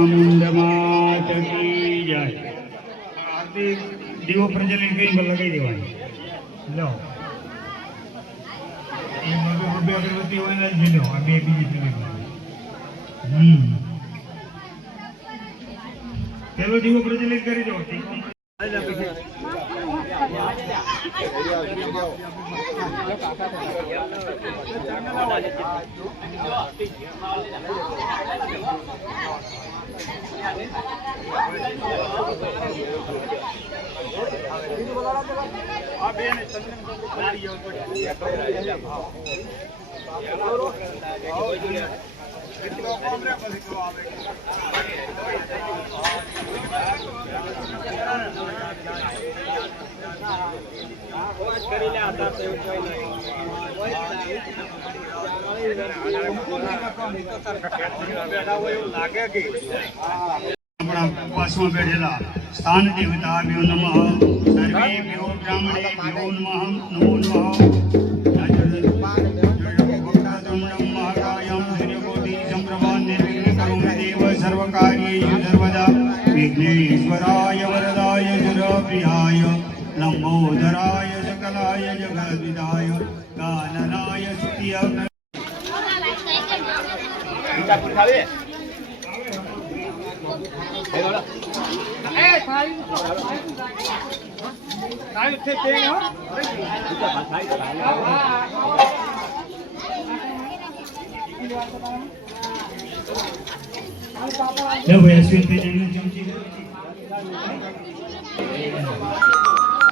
चामुंड मात की जय। आरती दीवो प्रज्वलित करी लगाई देवानी। लो ये मगे अगरबत्ती होय ना लो आ बे बीजी पीवी। चलो दीवो प्रज्वलित करी दो। बैठेला स्थान देवताभ्यो नमः सर्वेभ्यो ब्राह्मणेभ्यो नमः नमो नमः सर्वकार्येषु सर्वदा विघ्नेश्वराय वरदाय सुरप्रियाय लंबोदराय सकलाय जगद्विदाय काननाय स्तुतिय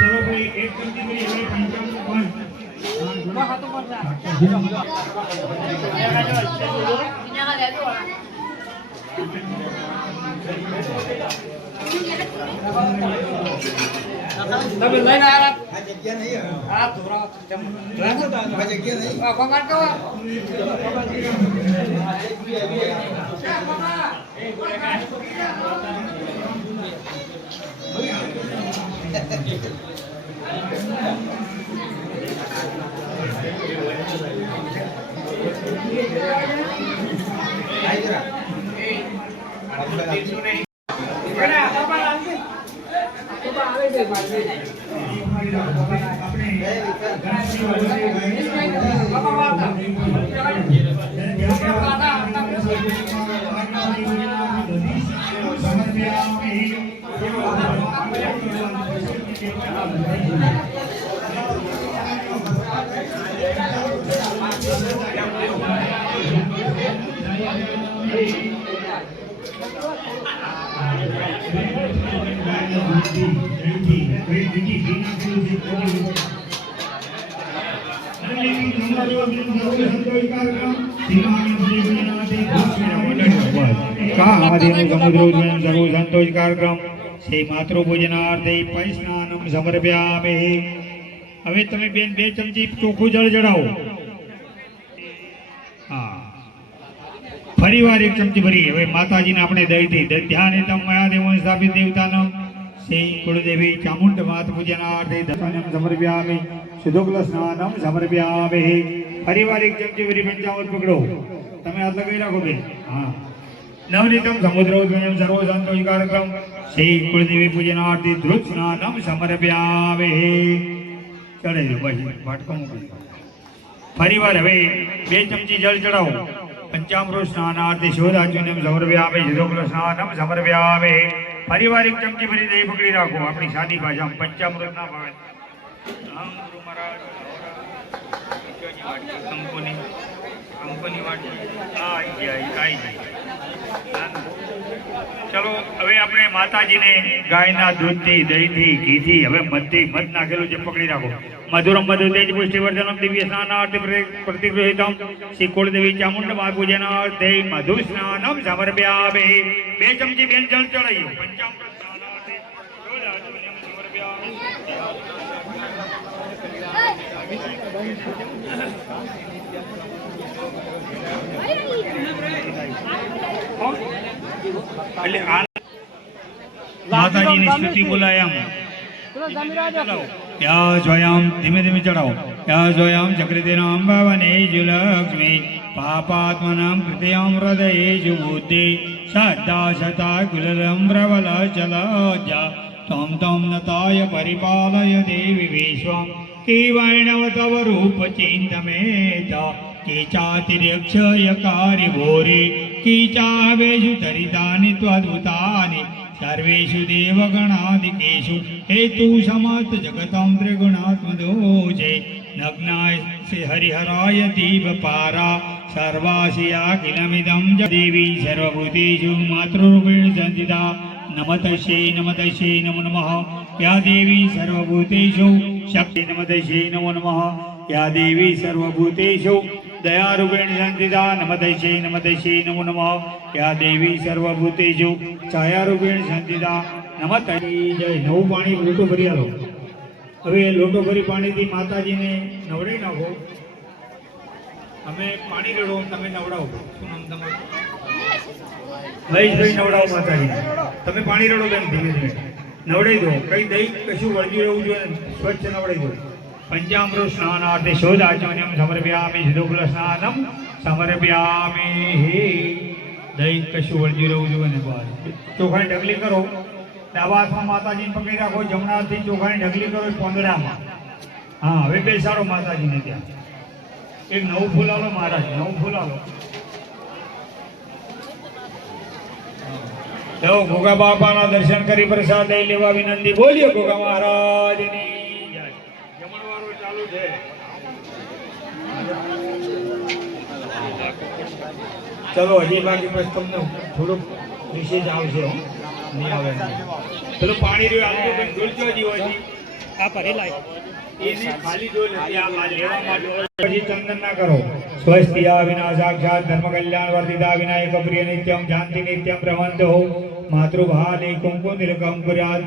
चलो भाई एक चमची में ये पंचामृत तब लाइन आ रहा जगह नहीं है आप थोड़ा जगह नहीं आप काट को संतोष कार्यक्रम से मातृभोजनार्थे पैस्नानम समर्पयामि। હવે તમે બેન 2 ચમચી ચોખ્ખું જળ ચડાવો। હા ફરીવાર 1 ચમચી ભરી હવે માતાજીને આપણે દઈથી ધ્યાનેતમ મયાદેવં સ્થાપિત દેવતાનો શ્રી કુળદેવી ચામુંડ માત પૂજનાર્થે દર્શનમ સમર્પયામિ શુદ્ધોક્લ સ્નાનમ સમર્પયામિ। ફરીવાર 1 ચમચી ભરી પંચામૃત પકડો। તમે હાથ લગાવી રાખો બેન। હા નવનીતમ સમુદ્રોદ્વયમ સર્વ સંતોષ કાર્યક્રમ શ્રી કુળદેવી પૂજનાર્થે ધ્રુત સ્નાનમ સમર્પયામિ। ચડે જો બસ વાટકો મૂકી। ફરીવાર હવે 2 ચમચી જળ ચડાવો। पंचामृत स्नानार्थे शोधाचुन्यम समर्पयामि शुद्धोक्ल स्नानम समर्पयामि। फरीवार 1 चमची भरी दही पकड़ी राखो। अपनी सादी भाषा में पंचामृत ना भावे कंपनी वाटी आई चलो હવે આપણે માતાજીને ગાયના દૂધથી દહીંથી ઘીથી હવે મધથી મધ નાખેલું છે પકડી રાખો। मधुरम मधु तेज पुष्टिवर्धनम दिव्य स्नानार्थे प्रतिगृहीतम श्री कुलदेवी चामुंड मां पूजनार्थे मधु स्नानम समर्पयामि। 2 चमची बेन जल चढ़ाइयो। पंचामृत स्नानार्थे शोधाचुन्यम समर्पयामि। माताजी ने स्तुति बोलायाम या स्वयं धीमे धीमे चढ़ाओ। या स्वयं चक्रिते नाम भवने जुलक्ष्मी पापात्मनां कृतयां हृदयेषु बुद्धि श्रद्धा शता कुललं प्रबलचलजा त्वं तं नताय परिपालय देवि विश्वं केवैणव तव रूपचिन्तमेत कीचातिर्यक्षयकारि भोरि कीचावेषु चरितानि त्वद्भुतानि सर्वेषु देवगणादिकेषु हेतु समस्त जगतं त्रिगुणात्मदोषे नग्नाय हरिहराय दीपपारा सर्वासिया किलमिदं देवी सर्वभूतेषु मातृरूपेण संस्थिता नमतस्यै नमो नमः या देवी सर्वभूतेषु शक्ति नमतस्यै नमो नमः या देवी सर्वभूतेषु दयारूपेण संस्थिता नमतस्यै नमो नमः या देवी सर्वभूतेषु छायारूपेण संस्थिता नमतस्यै जय नવું પાણી લોટો ભરી આલો હવે લોટો ભરી પાણીથી માતાજીને નવડાવી નાખો અમે પાણી રેડો તમે નવડાવો શું નામ તમારું મહેશભાઈ નવડાવો માતાજીને તમે પાણી રેડો બેન ધીમે ધીમે નવડાવી દો કઈ દહીં કશું વળગ્યું રહેવું જોઈએ સ્વચ્છ નવડાવી દો पंचामृत स्नानार्थे शोधाचमन्यं समर्पयामि सिद्धोकुल स्नानं समर्पयामि हे दही कशु वळजी रहવું જોઈએ ને બહાર ચોખાની ઢગલી કરો ડાબા હાથમાં માતાજીને પકડી રાખો જમણા હાથથી ચોખાની ઢગલી કરો પોંદડામાં હા હવે બેસાડો માતાજીને ત્યાં એક નવું ફૂલ આલો મહારાજ નવું ફૂલ આલો લો ગોગા બાપાના દર્શન કરી પ્રસાદ લઈ લેવા વિનંતી બોલીએ ગોગા મહારાજની चलो हजी बाकी बस तुमने थोड़ो विशेष आवशे हो नहीं आवे चलो पानी रे आलो तो डोलचो जी होजी आ भरी लाई एने खाली डोल आ लेवा माटे પછી ચંદન ના કરો સ્વસ્તિયા વિના સાક્ષાત ધર્મ કલ્યાણ વર્ધિતા વિનાયક પ્રિય નિત્યમ શાંતિ નિત્યમ પ્રવંત હો માતૃભાલે કુંકુ તિલકમ કર્યાત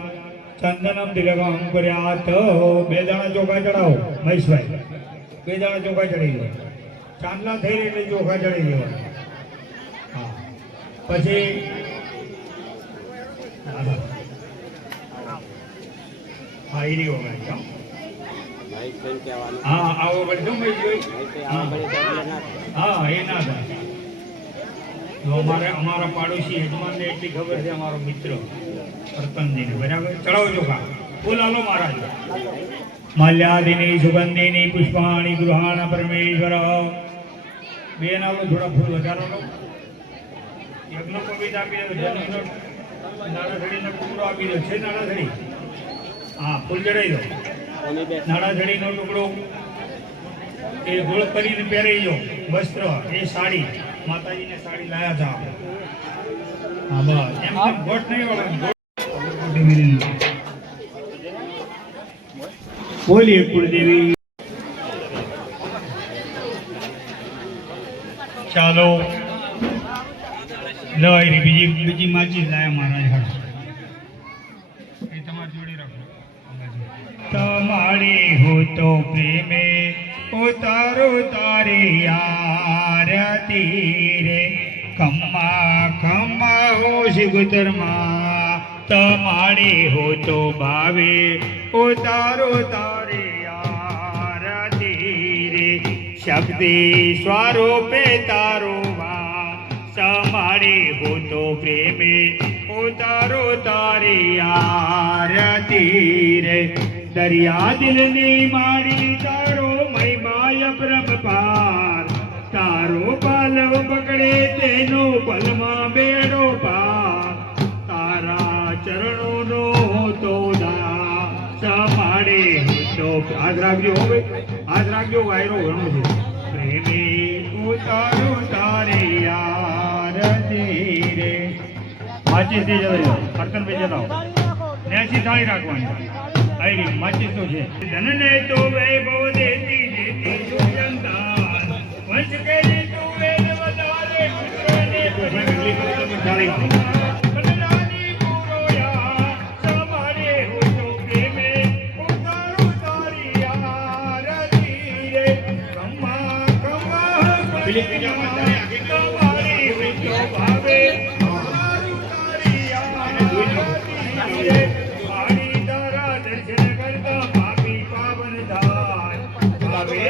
ચંદનમ તિલકમ કર્યાત બે દાણા ચોખા ચડાવો મહેશભાઈ બે દાણા ચોખા ચડાવી દો ચાંદલા થઈ રહી એટલે ચોખા ચડાવી દેવા હા પછી હા એ રહ્યો હા આવો કરજો મહેશભાઈ હા એ ના થાય તો અમારા પાડોશી યજમાનને એટલી ખબર છે અમારો મિત્ર રતનજીને બરાબર ચડાવો ચોખા ફૂલ આલો મહારાજ માલ્યાદિની સુગંધિની પુષ્પાણી ગૃહાણ પરમેશ્વર બેન આલો થોડા ફૂલ વધારો લો યજ્ઞ પવિત્ર આપી દો નાળાધડીનો ટુકડો આપી દો છે નાળાધડી હા ફૂલ ચડાવી દો નાળાધડીનો ટુકડો એ ગોળ કરીને પહેરી દો વસ્ત્ર એ સાડી માતાજીને સાડી લાયા હતા હા બસ એમ ગોટ નહીં વાળા बोलिए कुलदेवी ચાલો લઈ બીજી માચીસ લાયા મહારાજ હા એ તમારી જોડે રાખો તમારે હો તો પ્રેમે ઉતારો તારે આરતી રે ખમ્મા ખમ્મા હો શિગુતરમાં તમારે હો તો ભાવે ઉતારો તારે આરતી રે શક્તિ સ્વરૂપે તારો વા સમારે હો તો પ્રેમે ઉતારો તારે આરતી રે દરિયા દિલની મારી તારો મહિમાય બ્રહ્મપાર તારો પાલવ પકડે તેનો પલમાં બેડો પાર તારા ચરણોનો તો દા સમાડે તો હાથ રાખજો હવે હાથ રાખજો વાયરો ઘણો છે પ્રેમે ઉતારો તારે આરતી રે માચીસ થી જતો બર્તન પે જતો નેસી થાળી રાખવાની આઈ માચીસ તો છે ધનને તો વૈભવ દેતી દેતી સુગંધાન વંશ કેરી તું વેદ વધારે પુત્રને પુત્રની થાળી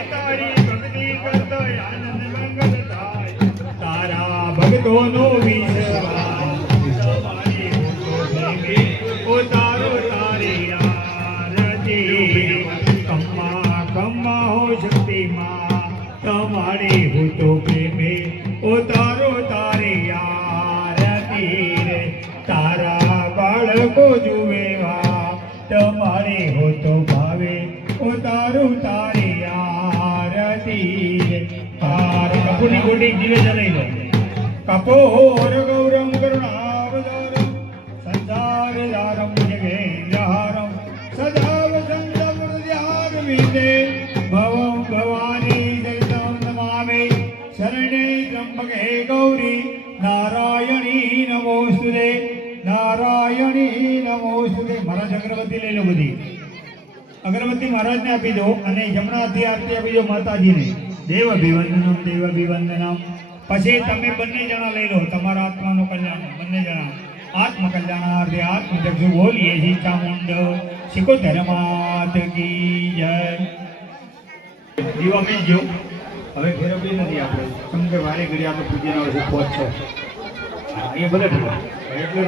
તારી ભક્તિ કરતા આનંદ મંગલ ભક્તોનો વિશ્વાસ તમારી હું તો પ્રેમે ઉતારો તારી આરતી કમ્મા કમ્મા હો શક્તિમાં તમારી હું તો પ્રેમે ઉતારો તારી આરતી રે તારા બાળકો જુએવા તમારી હો તો ભાવે ઉતારું તારી આરતી રે તાર કપૂરની ગોટી જીવે જલાઈ લો કપોર ગૌરમ કરુણાવતારમ સંસારધારમ જગેન્દ્રહારમ સદા વસંતમ હૃદયારવિંદે ભવં ભવાની દૈતમ નમામિ શરણે ત્રંબકે ગૌરી નારાયણી નમોસ્તુતે નારાયણી નમોસ્તુતે. મહારાજ અગરબત્તી લઈ લો બધી અગરબત્તી મહારાજને આપી દો અને જમણા હાથથી આરતી આપી દો માતાજીને. દેવ અભિવંદનમ. પછી તમે બંને જણા લઈ લો તમારા આત્માનું કલ્યાણ. બંને જણા આત્મ કલ્યાણાર્થે આત્મચક્ષુ બોલીએ શ્રી ચામુંડ શિકોતર માત કી જય. દીવા મેળજો. હવે ફેરવવી નથી આપણે કેમ કે વારે ઘડી આપણે પૂજ્યના વર્ષે પહોંચશો એ ભલે એટલે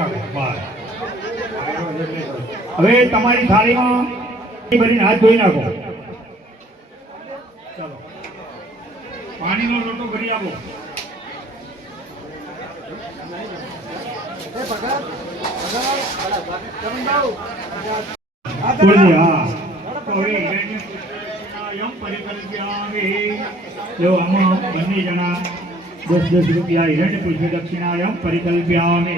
રાખો બાર. હવે તમારી થાળીમાં ભરીને હાથ ધોઈ નાખો. ચાલો પાણીનો લોટો ભરી આપો. જો આમાં બંને જણા 10 રૂપિયા હિરણ્ય પુષ્પ દક્ષિણાયમ પરિકલ્પ્યામે.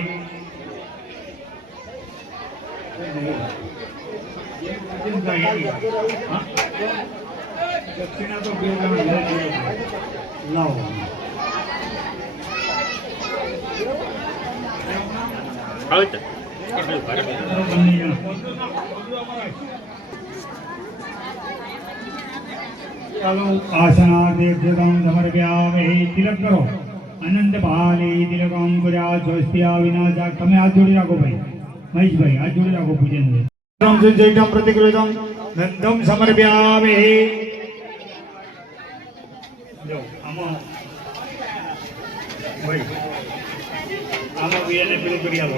દક્ષિણા તો બે જણા લાવો. ચાલો આસનાદેક્ષતમ સમર્પ્યામે. તિલક કરો. અનંત પાલે તિલકમ કર્યા સ્વસ્ત્યા વિનાશા. તમે હાથ જોડી રાખો ભાઈ મહેશભાઈ, હાથ જોડી રાખો પૂજન. સંજયમ પ્રતિકૃતમ નંદમ સમર્પ્યામે. જો આમાં ભાઈ આમાં બેને પેલું કરી આપો.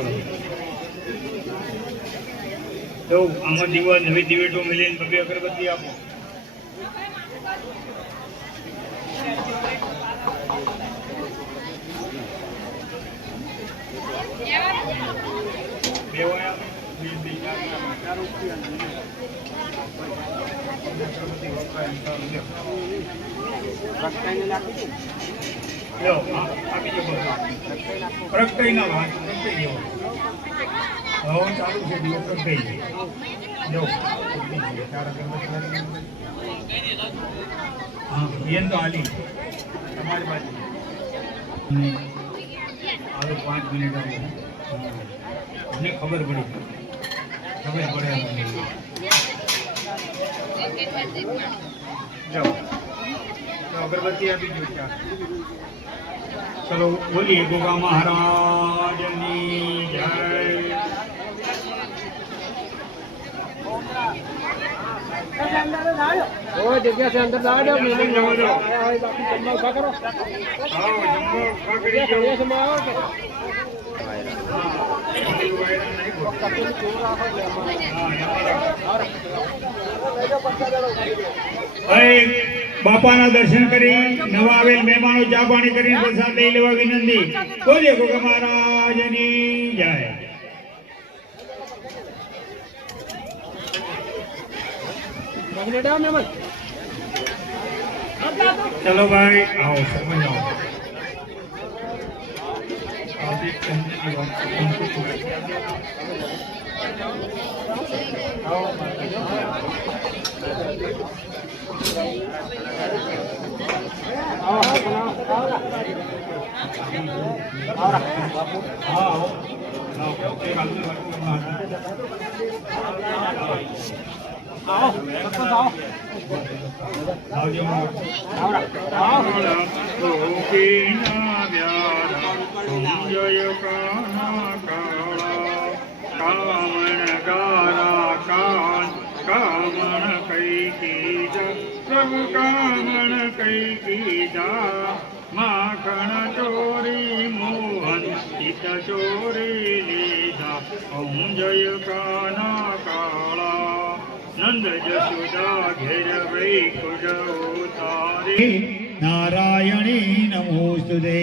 જો આમાં દીવા નવી દિવેટો મિલીને બબે અગરબત્તી આપો. ચાલુ છે દિવસ પ્રગટાઈ જો હા બેન તો આલી તમારી બાજુ આલો 5 મિનિટ મને ખબર પડે જાઓ અગરબત્તી આપી દો. ચલો બોલીએ ગોગા મહારાજની જય. जगह से अंदर दाड़ જમવા करो બાપાના દર્શન કરી નવા આવેલ મહેમાનો ચા પાણી કરીને પ્રસાદ લઈ લેવા વિનંતી. બોલીએ ગોગા મહારાજની જય. चलो भाई आओ समझ आओ. कामण कई कीजा प्रभु कामण कई कीजा माखण चोरी मोह ચોરી લીધા ઓમ જય કાના કાળા નંદ જશોદા ઘેર વૈકુંઠ ઉતારે નારાયણી નમોસ્તુતે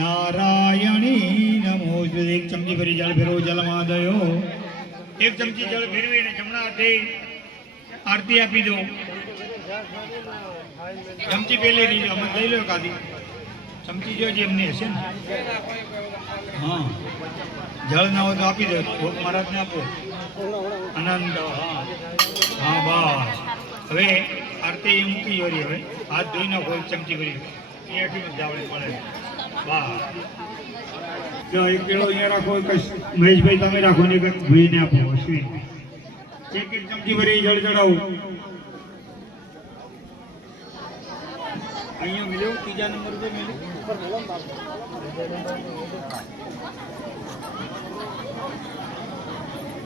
નારાયણી નમોસ્તુતે. એક ચમચી ભરી જળ ફેરવો જલમાં દયો. એક ચમચી જળ ફેરવીને જમણા હાથે આરતી આપી દો. ચમચી પેલી લઈ લો, અમે લઈ લો કાદી ચમચી જો જેમની હશે ને. હા જળ ના હોય તો આપી દો. ભોગ મહારાજને આપો. આનંદ. હા બસ. હવે આરતી મૂકી જોરી. હવે હાથ ધોઈ નાખો. એક ચમચી ભરી અહીંયાથી જાવડે પડે. વાહ. જો એક કિલો અહીંયા રાખો. મહેશભાઈ તમે રાખો ને કંઈક ભાઈને આપો. અશ્વિન એક ચમચી ભરી જળ ચડાવો. અહીંયા મિલો ત્રીજા નંબર પર મિલો.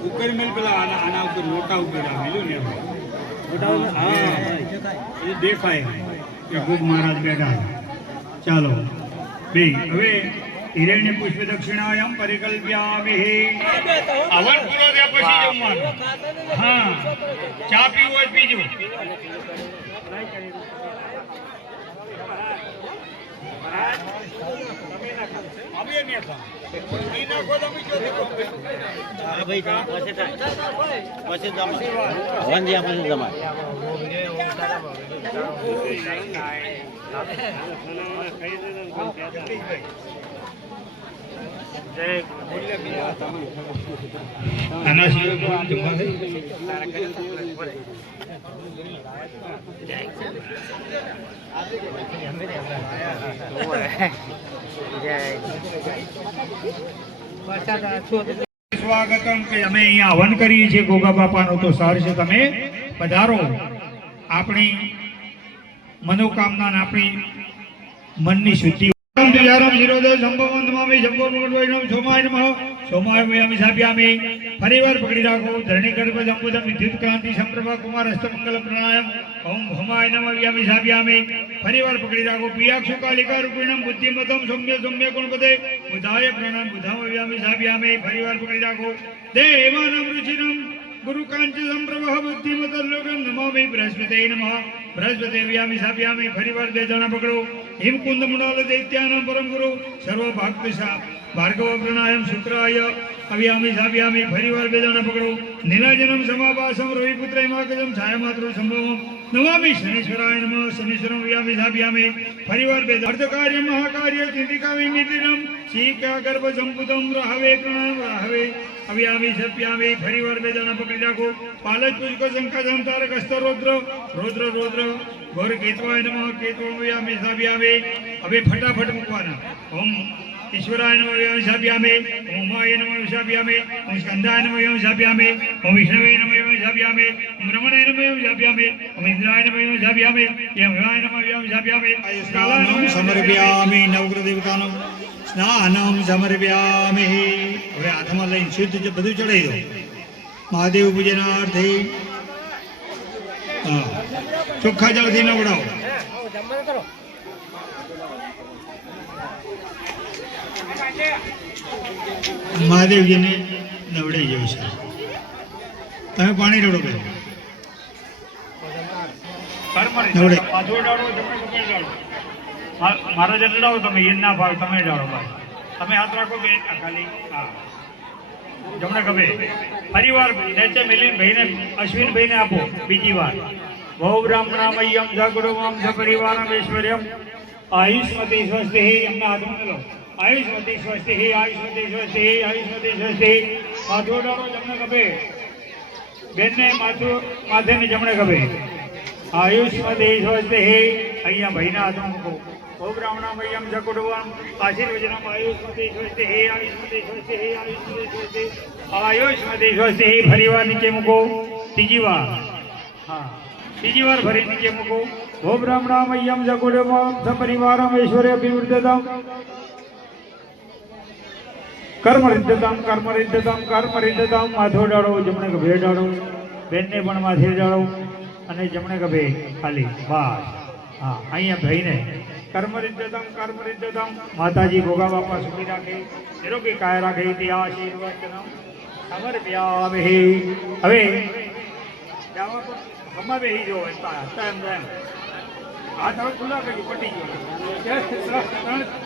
ઉપર મિલ પેલા આના ઉપર લોટા ઉપર મિલો ને. હા એ દેખાય કે ભોગ મહારાજ બેઠા. ચાલો બે. હવે હિરણ્ય પુષ્પ દક્ષિણાયમ પરિકલ્પ્યામિ. હવન પૂરો થયા પછી જમવાનું. હા ચા પીવું હોય પીજો. આના સિવાય જમવા સ્વાગતમ કે અમે અહીંયા હવન કરીએ છીએ ગોગા બાપાનું. તો સર છે તમે પધારો. આપણી મનોકામના અને આપણી મનની શુદ્ધિ. ફરીવાર પકડી રાખો. ધરણી ગર્ભ જંબુદમ વિદ્યુત ક્રાંતિ સંપ્રભા કુમાર હસ્તમંગલ પ્રાણાયામ ઓમ ભમાય નમઃ વ્યામિ સાભ્યામે. ફરીવાર પકડી રાખો. પિયાક્ષુ કાલિકા રૂપિણમ બુદ્ધિમતમ સૌમ્ય સૌમ્ય ગુણપદે બુધાય પ્રણામ બુધામ વ્યામિ સાભ્યામે. ફરીવાર પકડી રાખો. દેવાનામ રુચિરમ ગુરુ કાંચ સંપ્રભા બુદ્ધિમતલ્લોકમ નમામિ બૃહસ્પતે નમઃ. બૃહસ્પતે વ્યામિ સાભ્યામે. ફરીવાર બે જણા પકડો. હિમકુંદ મુંડાલ દૈત્યાનામ પરમ ગુરુ સર્વ ભક્તશા ભાર્ગવ પ્રણાયમ શુક્રાય અવ્યામિ સાભ્યામિ. ફરીવાર બે જણા પકડો. નીલાજનમ સમાભાસમ રવિપુત્ર હિમાકજમ છાયામાત્ર સંભવમ નમામિ શનીશ્વરાય નમઃ. શનીશ્વરમ વ્યામિ સાભ્યામિ. ફરીવાર બે અર્ધકાર્ય મહાકાર્ય ચિંતિકા વિમિતિરમ શીકા ગર્ભ સંપુતમ રાહવે પ્રણામ રાહવે અવ્યામિ સપ્યામિ. ફરીવાર બે જણા પકડી રાખો. પાલજ પુષ્ક શંકા સંતારક અસ્તર રૌદ્ર રૌદ્ર રૌદ્ર ઘોર કેતવાય નમઃ. કેતવમ વ્યામિ સાભ્યામિ. હવે ફટાફટ મૂકવાના. ઓમ ઈશ્વરાય નમઃ વ્યામિ સાભ્યામિ. ઓમ ઉમાય નમઃ સાભ્યામિ. ઓમ સ્કંદાય નમઃ વ્યામિ સાભ્યામિ. ઓમ વિષ્ણવે નમઃ વ્યામિ સાભ્યામિ. ઓમ રમણે નમઃ વ્યામિ સાભ્યામિ. ઓમ ઇન્દ્રાય નમઃ વ્યામિ સાભ્યામિ. એમ હવાય નમઃ વ્યામિ સાભ્યામિ. સ્નાનમ સમર્પયામિ. નવગ્રહ દેવતાનું સ્નાનમ સમર્પયામિ. હવે હાથમાં લઈને શુદ્ધ બધું ચડાવી દો મહાદેવ પૂજનાર્થે. હા ચોખ્ખા જળથી નવડાવો. મહાદેવજીને નવડાઈ જવું છે. તમે પાણી રેડો કે મારા જે લડાવો તમે એ ના ભાવ તમે ડાળો ભાઈ. તમે હાથ રાખો બે ખાલી. હા જમણે ખભે. ફરીવાર નીચે મિલિન ભાઈને અશ્વિનભાઈને આપો. બીજી વાર ભૌ બ્રાહ્મણામયમ જગુરુવમ સપરિવારમ ઐશ્વર્યમ આયુષ્મતી સ્વસ્તિ. એમના હાથમાં લો. આયુષ્મતી સ્વસ્તિ આયુષ્મતી સ્વસ્તિ આયુષ્મતી સ્વસ્તિ. માથું ડાળો જમણે ખભે. બેનને માથું માથે ને જમણે ખભે. આયુષ્મતી સ્વસ્તિ. અહીંયા ભાઈના હાથમાં મૂકો. ભૌ બ્રાહ્મણામયમ જગુરુવમ આશીર્વચનમ આયુષ્મતી સ્વસ્તિ આયુષ્મતી સ્વસ્તિ આયુષ્મતી સ્વસ્તિ આયુષ્મતી સ્વસ્તિ. ફરીવાર નીચે મૂકો. ત્રીજી વાર. હા ત્રીજી વાર ફરી નીચે મૂકો. ભો બ્રાહ્મણામયમ જગુરુવમ સપરિવારમ ઐશ્વર્ય અભિવૃદ્ધતમ કર્મરિદ્ધતમ કર્મરિદ્ધતમ કર્મરિદ્ધતમ. માથો ડાળો જમણે ખભે ડાળો. બેનને પણ માથે ડાળો અને જમણે ખભે ખાલી. બસ. હા અહીંયા ભાઈને કર્મરિદ્ધતમ માતાજી ગોગા બાપા સુખી રાખે નિરોગી કાય રાખે તે આશીર્વચનમ સમર્પ્યામિ. હવે જાવા પર હમા બેહી જો ટાઈમ હાથ હવે ખુલ્લા કરી પટી ગયો.